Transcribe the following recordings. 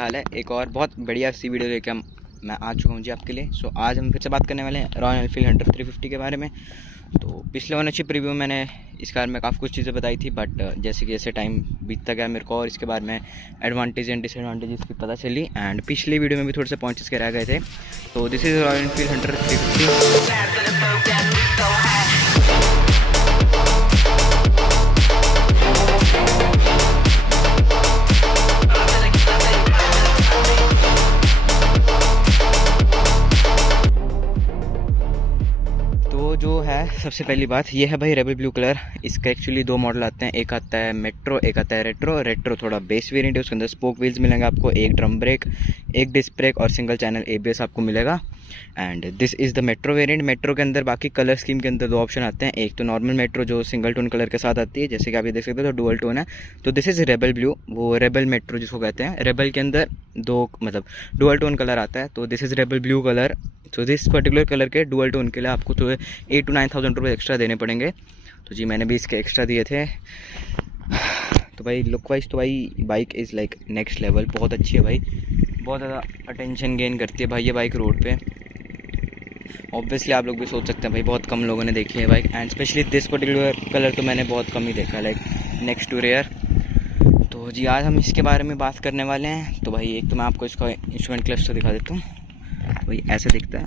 हाल है। एक और बहुत बढ़िया सी वीडियो लेके मैं आ चुका हूँ जी आपके लिए। सो आज हम फिर से बात करने वाले हैं रॉयल एनफील्ड हंटर 350 के बारे में। तो पिछले ओनरशिप रिव्यू मैंने इस कार में काफ़ी कुछ चीज़ें बताई थी, बट जैसे कि जैसे टाइम बीतता गया मेरे को और इसके बारे में एडवांटेज एंड डिसएडवांटेज की पता चली। एंड पिछली वीडियो में भी थोड़े से पॉइंट्स के रह गए थे। तो this is royal Enfield Hunter 350। तो जो है सबसे पहली बात ये है भाई रेबल ब्लू कलर। इसका एक्चुअली दो मॉडल आते हैं, एक आता है मेट्रो, एक आता है रेट्रो। रेट्रो थोड़ा बेस वेरिएंट है, उसके अंदर स्पोक व्हील्स मिलेंगे आपको, एक ड्रम ब्रेक, एक डिस्क ब्रेक और सिंगल चैनल एबीएस आपको मिलेगा। And this is the metro variant. Metro के अंदर बाकी कलर स्कीम के अंदर दो ऑप्शन आते हैं, एक तो नॉर्मल मेट्रो जो सिंगल टोन कलर के साथ आती है, जैसे कि आप ये देख सकते हो, तो डुअल टोन है। तो दिस इज़ रेबल ब्लू, वो रेबल मेट्रो जिसको कहते हैं। रेबल के अंदर दो डुअल टोन कलर आता है, तो this is rebel blue colour. तो दिस पर्टिकुलर कलर के डुअल टोन के लिए आपको तो 8 to 9,000 रुपये एक्स्ट्रा देने पड़ेंगे। तो जी मैंने भी इसके एक्स्ट्रा दिए थे। तो भाई लुक वाइज तो भाई bike is like next level, बहुत अच्छी है भाई, बहुत ज़्यादा अटेंशन गेन करती है भाई ये बाइक रोड पे। ऑब्वियसली आप लोग भी सोच सकते हैं भाई बहुत कम लोगों ने देखी है bike, and specially this particular colour तो मैंने बहुत कम ही देखा, लाइक नेक्स्ट टू रेयर। तो जी आज हम इसके बारे में बात करने वाले हैं। तो भाई एक तो मैं आपको इसका इंस्ट्रूमेंट क्लस्टर दिखा देता हूँ। भाई ऐसे दिखता है।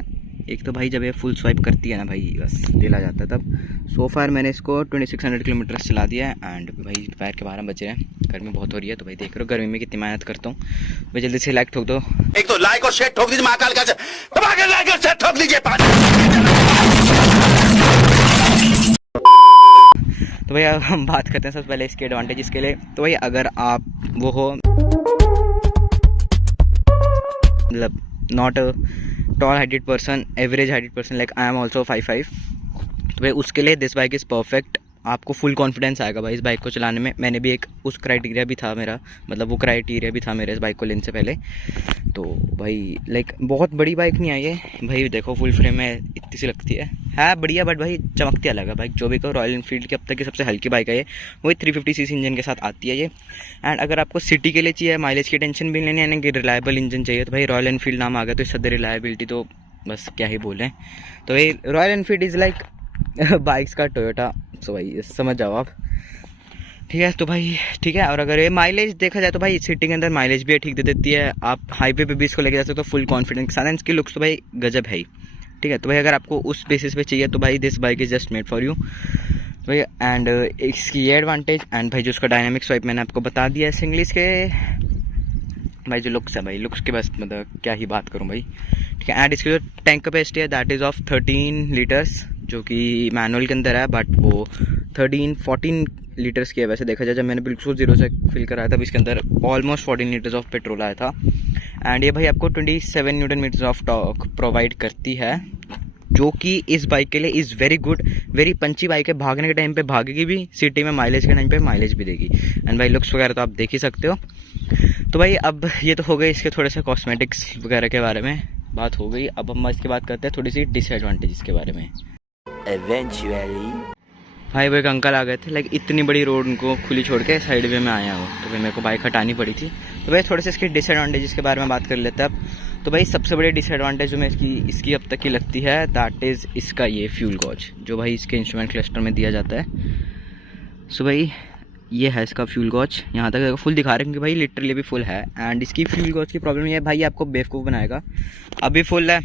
एक तो भाई जब ये फुल स्वाइप करती है ना भाई, बस दिल आ जाता है तब। सो फार मैंने इसको 2600 किलोमीटर चला दिया है। एंड भाई दोपहर के 12 बजे हैं, गर्मी बहुत हो रही है। तो भाई देख रहे हो गर्मी में कितनी मेहनत करता हूँ भाई। जल्दी से लाइक ठोक दो, एक तो लाइक और शेयर ठोक दीजिए, महाकाल का लाइक और शेयर ठोक दीजिए। तो भाई अब हम बात करते हैं सबसे पहले इसके एडवांटेज के लिए। तो भाई अगर आप वो हो मतलब not a tall heighted person, average heighted person, like I am also 5'5", तो भाई उसके लिए दिस बाइक इज़ परफेक्ट। आपको फुल कॉन्फिडेंस आएगा भाई इस बाइक को चलाने में। मैंने भी एक उस क्राइटेरिया भी था मेरा, मतलब वो क्राइटेरिया भी था मेरे इस बाइक को लेने से पहले। तो भाई लाइक बहुत बड़ी बाइक नहीं आई है भाई, देखो फुल फ्रेम में इतनी सी लगती है बढ़िया, बट भाई चमकती अलग है बाइक। जो भी कहो रॉयल एनफील्ड की अब तक की सबसे हल्की बाइक है ये, वही 350cc इंजन के साथ आती है ये। एंड अगर आपको सिटी के लिए चाहिए, माइलेज की टेंशन भी नहीं है कि रिलायबल इंजन चाहिए, तो भाई रॉयल एनफील्ड नाम आ गया तो इससे रिलायबिलिटी तो बस क्या ही बोलें। तो भाई royal Enfield is like bikes का टोयोटा। सो भाई समझ जाओ आप, ठीक है। तो भाई ठीक है। और अगर ये माइलेज देखा जाए तो भाई सिटी के अंदर माइलेज भी ठीक दे देती है। आप हाईवे पे भी इसको लेके जा सकते हो फुल कॉन्फिडेंस के साथ। इसकी लुक्स तो भाई गजब है ही, ठीक है। तो भाई अगर आपको उस बेसिस पे चाहिए तो भाई this bike is just made for you भाई। एंड इसकी ये एडवांटेज, एंड भाई जो उसका डायनामिक स्वाइप मैंने आपको बता दिया है। सिंगलिस के भाई जो लुक्स है भाई, लुक्स के बस मतलब क्या ही बात करूँ भाई, ठीक है। एंड इसकी जो टैंक कैपेसिटी है दैट इज़ ऑफ 13 लीटर्स, जो कि मैनुअल के अंदर है, बट वो 13-14 लीटर्स की है वैसे देखा जाए। जब मैंने बिल्कुल जीरो से फिल कराया था, इसके अंदर ऑलमोस्ट 14 लीटर्स ऑफ पेट्रोल आया था। एंड ये भाई आपको 27 newton metres of torque provide करती है, जो कि इस बाइक के लिए is very good, very punchy bike है। भागने के टाइम पे भागेगी भी, सिटी में माइलेज के टाइम पे माइलेज भी देगी। एंड भाई लुक्स वगैरह तो आप देख ही सकते हो। तो भाई अब ये तो हो गई इसके थोड़े से कॉस्मेटिक्स वगैरह के बारे में बात हो गई। अब हम इसके बात करते हैं थोड़ी सी डिसएडवांटेजेस के बारे में। Eventually भाई वो एक अंकल आ गए थे, लाइक इतनी बड़ी रोड उनको खुली छोड़ के साइड वे में आया हो, तो भाई मेरे को बाइक हटानी पड़ी थी। तो भाई थोड़े से इसके डिसएडवांटेजेस के बारे में बात कर लेते हैं अब। तो भाई सबसे बड़ी डिसएडवांटेज जो मैं इसकी अब तक की लगती है दैट इज़ इसका ये फ्यूल गॉज, जो भाई इसके इंस्ट्रूमेंट क्लस्टर में दिया जाता है। सो भाई ये है इसका फ्यूल गॉज, यहाँ तक फुल दिखा रहे हैं कि भाई लिटरली भी फुल है। एंड इसकी फ्यूल गॉज की प्रॉब्लम ये है भाई, आपको बेवकूफ़ बनाएगा। अभी फुल है,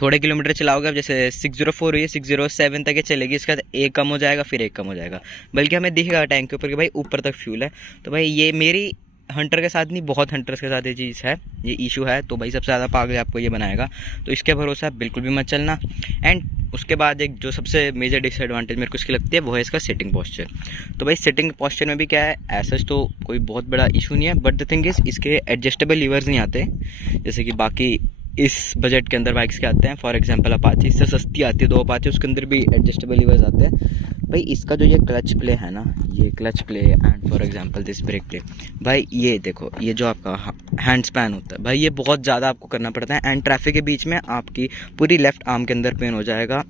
थोड़े किलोमीटर चलाओगे, अब जैसे 604 हुई है 607 तक ये चलेगी, इसके बाद एक कम हो जाएगा, फिर एक कम हो जाएगा, बल्कि हमें दिखेगा टैंक के ऊपर कि भाई ऊपर तक फ्यूल है। तो भाई ये मेरी हंटर के साथ नहीं, बहुत हंटर्स के साथ ये चीज़ है, ये इशू है। तो भाई सबसे ज़्यादा पागल आपको ये बनाएगा, तो इसके भरोसे आप बिल्कुल भी मत चलना। एंड उसके बाद एक जो सबसे मेजर डिसएडवांटेज मेरे को इसकी लगती है वो है इसका सिटिंग पोस्चर। तो भाई सिटिंग पोस्चर में भी क्या है, ऐसा तो कोई बहुत बड़ा इशू नहीं है, बट द थिंग इज़ इसके एडजस्टेबल लीवर्स नहीं आते जैसे कि बाकी इस बजट के अंदर बाइक्स के आते हैं। फॉर एग्जांपल अपाची इससे सस्ती आती है, 2 अपाची, उसके अंदर भी एडजस्टेबल लीवर्स आते हैं। भाई इसका जो ये क्लच प्ले है ना, ये clutch play and for example this brake play, भाई ये देखो, ये जो आपका हैंड स्पैन होता है भाई, ये बहुत ज़्यादा आपको करना पड़ता है। एंड ट्रैफिक के बीच में आपकी पूरी लेफ्ट आर्म के अंदर पेन हो जाएगा।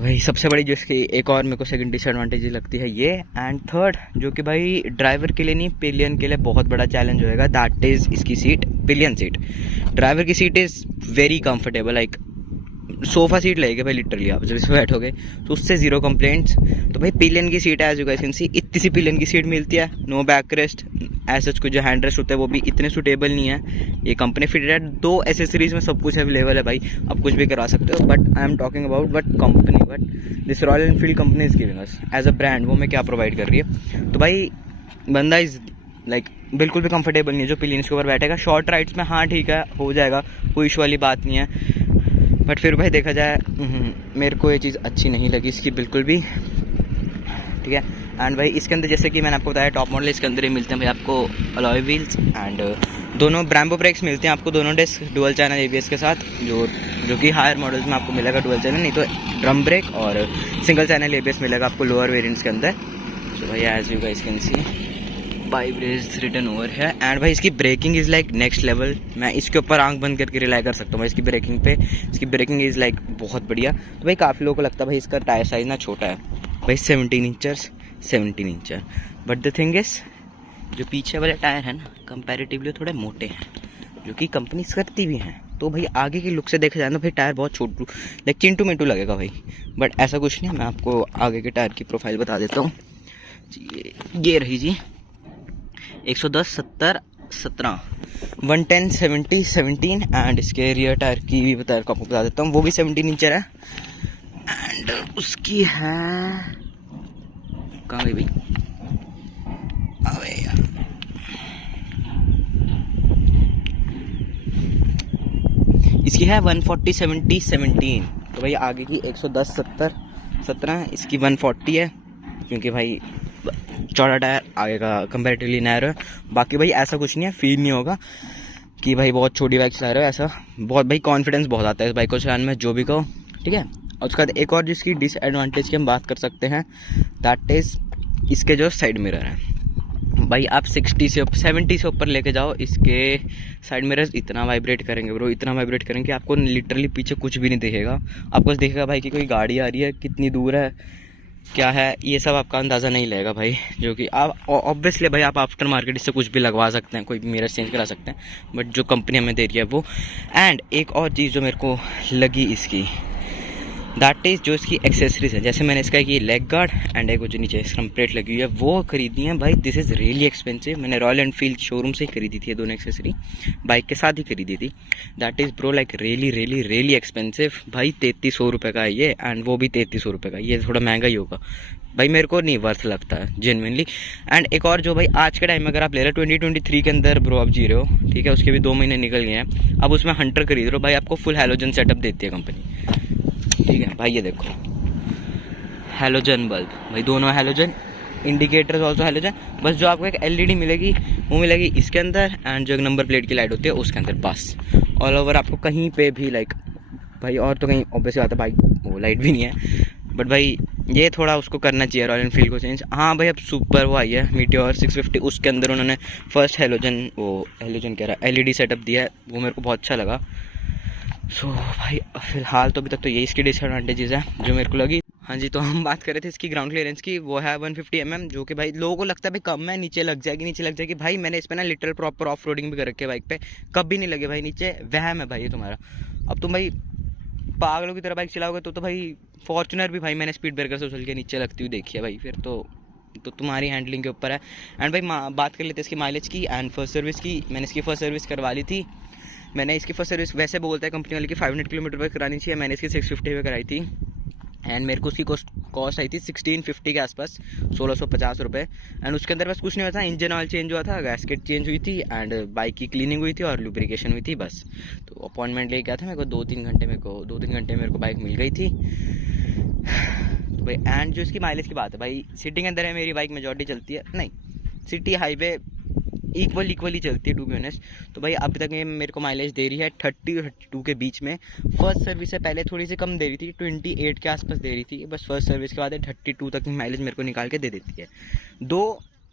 तो भाई सबसे बड़ी जो इसकी एक और मेरे को सेकंड डिसएडवांटेज लगती है ये। एंड थर्ड जो कि भाई ड्राइवर के लिए नहीं पिलियन के लिए बहुत बड़ा चैलेंज होएगा, दैट इज़ इसकी सीट, पिलियन सीट। ड्राइवर की seat is very comfortable, like sofa seat लगेगी भाई लिटरली, आप जब इसमें बैठोगे तो उससे ज़ीरो कंप्लेंट्स। तो भाई पिलियन की सीट है, as you guys can see, इतनी सी पिलियन की सीट मिलती है, नो बैक रेस्ट, ऐसे कुछ जो हैंड रेस्ट होता है वो भी इतने सूटेबल नहीं है। ये कंपनी फिटेड है, 2 एसेसरीज में सब कुछ अवेलेबल है भाई, आप कुछ भी करा सकते हो। But I am talking about but company, but this Royal Enfield company is giving us as a brand, वो मैं क्या प्रोवाइड कर रही है। तो भाई बंदा इज़ लाइक बिल्कुल भी कंफर्टेबल नहीं है जो पिलियन के ऊपर बैठेगा। शॉर्ट राइड्स में हाँ ठीक है, हो जाएगा, कोई इशू वाली बात नहीं है। बट फिर भाई देखा जाए मेरे को ये चीज़ अच्छी नहीं लगी इसकी बिल्कुल भी, ठीक है। एंड भाई इसके अंदर जैसे कि मैंने आपको बताया टॉप मॉडल इसके अंदर ही मिलते हैं भाई आपको अलॉय व्हील्स एंड दोनों ब्रैम्बो ब्रेक्स मिलते हैं आपको, दोनों डिस्क डुअल चैनल एबीएस के साथ, जो कि हायर मॉडल्स में आपको मिलेगा डुअल चैनल, नहीं तो ड्रम ब्रेक और सिंगल चैनल एबीएस मिलेगा आपको लोअर वेरिएंट्स के अंदर। तो भाई as you guys can see by braze return over है। एंड भाई इसकी braking is like next level, मैं इसके ऊपर आंख बंद करके रिलाई कर सकता हूँ भाई इसकी ब्रेकिंग पे, इसकी ब्रेकिंग इज़ लाइक बहुत बढ़िया। तो भाई काफ़ी लोगों को लगता है भाई इसका टायर साइज़ ना छोटा है भाई, 17 inch, but the thing is जो पीछे वाले टायर हैं ना कंपैरेटिवली थोड़े मोटे हैं, जो कि कंपनी करती भी हैं। तो भाई आगे की लुक से देखा जाए तो भाई टायर बहुत छोटू लाइक चिंटू मिंटू लगेगा भाई, बट ऐसा कुछ नहीं है। मैं आपको आगे के टायर की प्रोफाइल बता देता हूँ, ये रही जी 110 70 17 110 70 17। एंड इसके रियर टायर की भी आपको बता देता हूँ, वो भी 17 इंचर है। एंड उसकी है कहाँ गई भाई, अबे यार इसकी है 140 70 17। तो भाई आगे की 110 70 17, इसकी 140 है, क्योंकि भाई चौड़ा टायर आगे का कंपैरेटिवली नैरो है। बाकी भाई ऐसा कुछ नहीं है, फील नहीं होगा कि भाई बहुत छोटी बाइक चला रहे हो, ऐसा बहुत भाई कॉन्फिडेंस बहुत आता है इस बाइक को चलाने में, जो भी कहो, ठीक है। और उसके बाद एक और जिसकी डिसएडवांटेज की हम बात कर सकते हैं, दैट इज़ इसके जो साइड मिरर हैं भाई, आप 60 से 70 से ऊपर लेके जाओ, इसके साइड मिरर्स इतना वाइब्रेट करेंगे ब्रो, इतना वाइब्रेट करेंगे कि आपको लिटरली पीछे कुछ भी नहीं दिखेगा। आपको दिखेगा भाई कि कोई गाड़ी आ रही है, कितनी दूर है, क्या है, ये सब आपका अंदाज़ा नहीं लगेगा भाई। जो कि आप ऑब्वियसली भाई आप आफ्टर मार्केट इससे कुछ भी लगवा सकते हैं, कोई भी मिरर चेंज करा सकते हैं, बट जो कंपनी हमें दे रही है वो। एंड एक और चीज़ जो मेरे को लगी इसकी, दैट इज़ जो इसकी एक्सेसरीज है, जैसे मैंने इसका एक ये लेग गार्ड एंड एक जो नीचे स्क्रम प्लेट लगी हुई है वो खरीदी है भाई। दिस इज़ रियली एक्सपेंसिव, मैंने रॉयल एनफील्ड शोरूम से ही खरीदी थी ये दोनों एक्सेसरी, बाइक के साथ ही खरीदी थी। That is bro like really expensive भाई, 3300 रुपये का है ये, एंड वो भी 3300 रुपये का, ये थोड़ा महंगा ही होगा भाई, मेरे को नहीं वर्थ लगता है जेन्युइनली। एंड एक और जो भाई आज के टाइम में अगर आप ले रहे हो 2023 के अंदर ब्रो आप जी रहे हो, ठीक है, उसके भी 2 महीने निकल गए हैं, अब उसमें हंटर खरीद रहे हो भाई, आपको फुल हैलोजन सेटअप देती है कंपनी, ठीक है भाई। ये देखो हैलोजन बल्ब भाई, दोनों हैलोजन, इंडिकेटर्स ऑल्सो हैलोजन, बस जो आपको एक एलईडी मिलेगी वो मिलेगी इसके अंदर, एंड जो एक नंबर प्लेट की लाइट होती है उसके अंदर, बस ऑल ओवर आपको कहीं पे भी लाइक भाई, और तो कहीं ऑब्वियसली आता है भाई वो लाइट भी नहीं है, बट भाई ये थोड़ा उसको करना चाहिए रॉयल एनफील्ड को चेंज। हाँ भाई अब सुपर वो आई है मीटियोर 650, उसके अंदर उन्होंने फर्स्ट हैलोजन कह रहा एलईडी सेटअप दिया है, वो मेरे को बहुत अच्छा लगा। सो भाई फिलहाल तो अभी तक तो यही इसकी डिसएडवांटेजेस है जो मेरे को लगी। हाँ जी, तो हम बात कर रहे थे इसकी ग्राउंड क्लियरेंस की, वो है 150 mm, जो कि भाई लोगों को लगता है भाई कम है, नीचे लग जाएगी। भाई मैंने इस पर ना लिटरल प्रॉपर ऑफ रोडिंग भी कर रखी है बाइक पे, कभी नहीं लगे भाई नीचे, वहम है भाई ये तुम्हारा। अब तुम भाई पागलों की तरह बाइक चलाओगे तो भाई फॉर्च्यूनर भी भाई मैंने स्पीड ब्रेकर से उछल के नीचे लगती हुई देखी है भाई, फिर तो तुम्हारी हैंडलिंग के ऊपर है। एंड भाई बात कर लेते हैं इसकी माइलेज की एंड फर्स्ट सर्विस की। मैंने इसकी फर्स्ट सर्विस करवा ली थी, मैंने इसकी फर्स्ट सर्विस वैसे बोलता है कंपनी वाले की 500 किलोमीटर पर करानी चाहिए, मैंने इसकी 650 पे कराई थी। एंड मेरे को उसकी कॉस्ट आई थी 1650 के आसपास, 1650 रुपये। एंड उसके अंदर बस कुछ नहीं हुआ था, इंजन ऑयल चेंज हुआ था, गैसकेट चेंज हुई थी, एंड बाइक की क्लीनिंग हुई थी और लुब्रिकेशन हुई थी बस। तो अपॉइंटमेंट ले गया था, मेरे को 2-3 घंटे मेरे को बाइक मिल गई थी। तो भाई एंड जो इसकी माइलेज की बात है भाई, सिटी के अंदर है मेरी बाइक, मेजॉरिटी चलती है, नहीं सिटी हाईवे इक्वली चलती है टू बी ऑनेस्ट। तो भाई अभी तक ये मेरे को माइलेज दे रही है 30-32 के बीच में। फर्स्ट सर्विस से पहले थोड़ी सी कम दे रही थी, 28 के आसपास दे रही थी, बस फर्स्ट सर्विस के बाद 32 तक माइलेज मेरे को निकाल के दे देती है।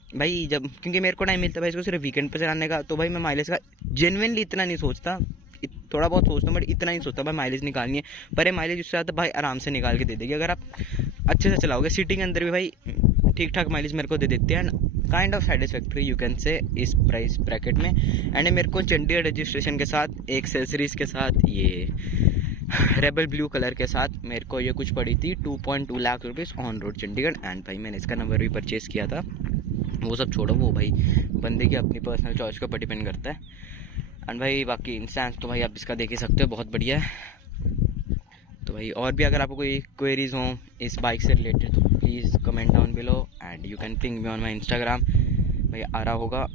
भाई जब क्योंकि मेरे को टाइम मिलता है भाई इसको सिर्फ वीकेंड पर चलाने का, तो भाई मैं माइलेज का जेन्युइनली इतना नहीं सोचता थोड़ा बहुत सोचता हूँ, बट इतना ही सोचता भाई माइलेज निकालनी है। पर ये माइलेज उससे ज़्यादा भाई आराम से निकाल के दे देगी अगर आप अच्छे से चलाओगे। सिटी के अंदर भी भाई ठीक ठाक माइलेज मेरे को दे देती है, and kind of satisfactory you can say इस प्राइस ब्रैकेट में। एंड मेरे को चंडीगढ़ रजिस्ट्रेशन के साथ, एक्सेसरीज के साथ, ये रेबल ब्लू कलर के साथ मेरे को ये कुछ पड़ी थी 2.2 lakh rupees on road Chandigarh. And भाई मैंने इसका नंबर भी परचेज़ किया था। वो सब छोड़ो, वो भाई बंदे की अपनी पर्सनल चॉइस के ऊपर डिपेंड करता है। एंड भाई बाकी इंस्टेंस तो भाई आप इसका देख ही सकते हो, बहुत बढ़िया है। तो भाई और भी अगर आपको कोई क्वेरीज हो इस बाइक से रिलेटेड तो please comment down below, and you can ping me on my Instagram. भाई आ रहा होगा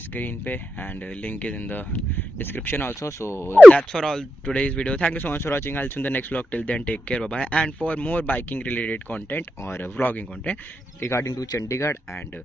स्क्रीन पे, and link is in the description also. So that's for all today's video. Thank you so much for watching. I'll see you in the next vlog. Till then, take care, bye bye. And for more biking related content or vlogging content regarding to Chandigarh and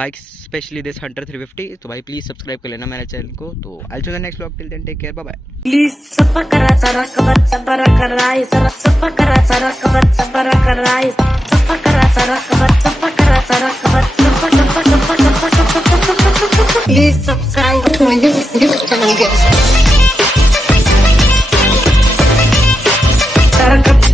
bikes, especially this Hunter 350, तो भाई please subscribe कर लेना मेरे channel को। तो I'll see you in the next vlog. Till then, take care, bye bye. Please sapa kara sara kabat sabara karai sara sapa kara sara kabat sabara karai sapa kara sara kabat sapa kara sara kabat sapa sapa sapa sapa sapa sapa. Please subscribe to my YouTube channel, guys. Sara kabat